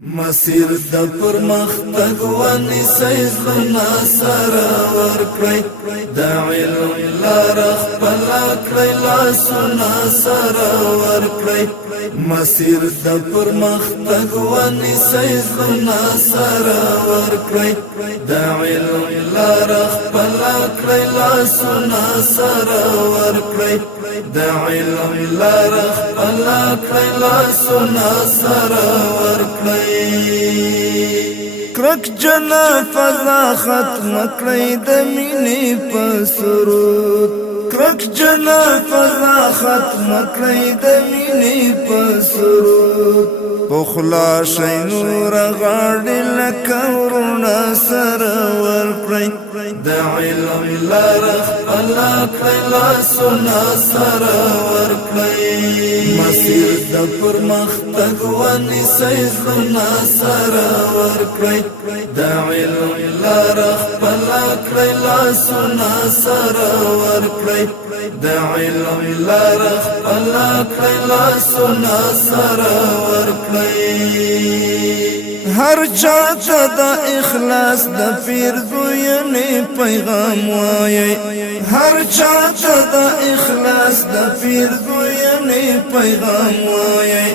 مسیر د پرمختګ ونیسئ زړونه سره ورکړئ د علم لاره خپله کړئ لاسونه سره ورکړئ مسیر د پرمختګ ونیسئ زړونه سره ورکړئ د علم لاره خپله کړئ لاسونه سره ورکړئ د علم لاره خپله کړئ لاسونه سره ورکړئ کرک جنا فضا ختم کړئ د مینې په سرود کرک جنا فضا ختم کړئ د مینې په سرود پخلا شي نور غاړې لکه ورونه سره ورکړئ د علم لاره خپله کړئ لاسونه سره ورکړئ مسیر د پرمختګ ونیسئ زړونه سره ورکړئ د علم لاره خپله کړئ لاسونه سره ورکړئ د علم لاره خپله کړئ لاسونه سره ورکړئ هر چاته د اخلاص د پیر زوینې پیغام وایي هر چاته د اخلاص د پیر زوینې پیغام وایي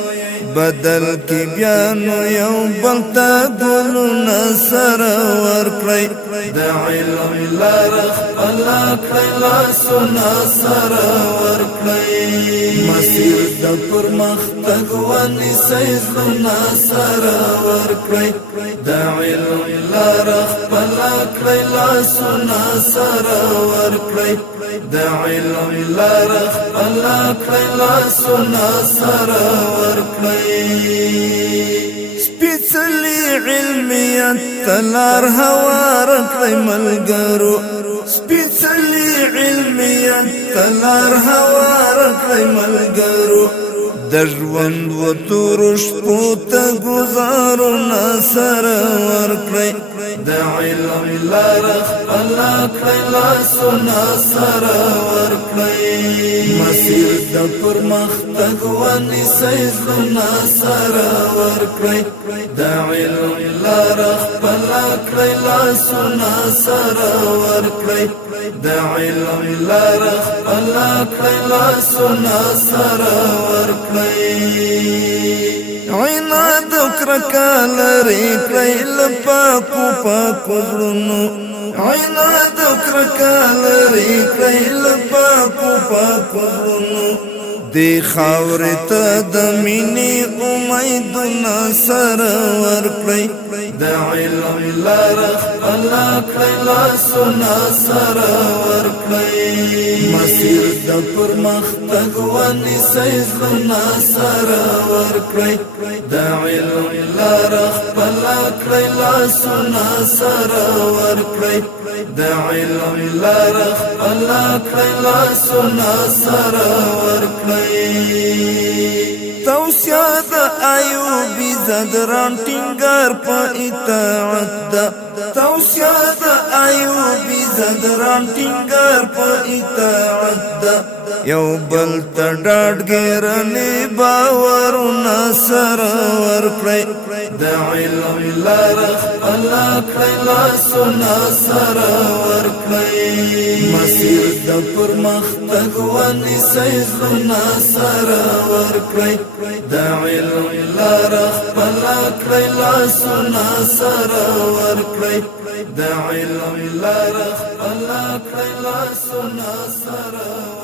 بدل کی بیا نو یو بل ته ګلونه سره ورکړئ د علم لاره خپله کړئ لاسونه سره ورکړئ مسیر د پرمختګ ونیسئ زړونه سره ورکړئ د علم لاره خپله کړئ لاسونه سره ورکړئ د علم لاره خپله کړئ لاسونه سره ورکړئ سپیڅلی علمیت تلار هوار کړئ ملګرو سپیڅلی علمیت تلار هوار کړئ ملګرو د ژوند و تورو شپو ته ګزارونه سره ورکړئ د علم لاره خپله کړئ لاسونه سره ورکړئ مسیر د پرمختګ ونیسئ زړونه سره ورکړئ د علم لاره خپله کړئ لاسونه سره ورکړئ د علم لاره خپله کړئ لاسونه سره ورکړئ عناد کرکه لرې کړئ له پاکو پاکو زړونو عناد کرکه لرې کړئ له پاکو پاکو زړونو دی خاورې ته د مینې امیدونه سره ورکړئ د علم لاره خپله کړئ لاسونه سره ورکړئ مسیر د پرمختګ ونیسئ زړونه سره ورکړئ د علم لاره خپله کړئ لاسونه سره ورکړئ د علم لاره خپله کړئ لاسونه سره ورکړئ توصیه د ایوبي زدران ټینګار په اطاعت ده توصیه د ایوبي زدران ټینګار په اطاعت ده یو بل ته ډاډګیرنې باورونه سره ورکړئ د علم لاره خپله کړئ لاسونه سره ورکړئ مسیر د پرمختګ ونیسئ زړونه سره ورکړئ د علم لاره خپله کړئ لاسونه سره ورکړئ د علم لاره خپله کړئ لاسونه سره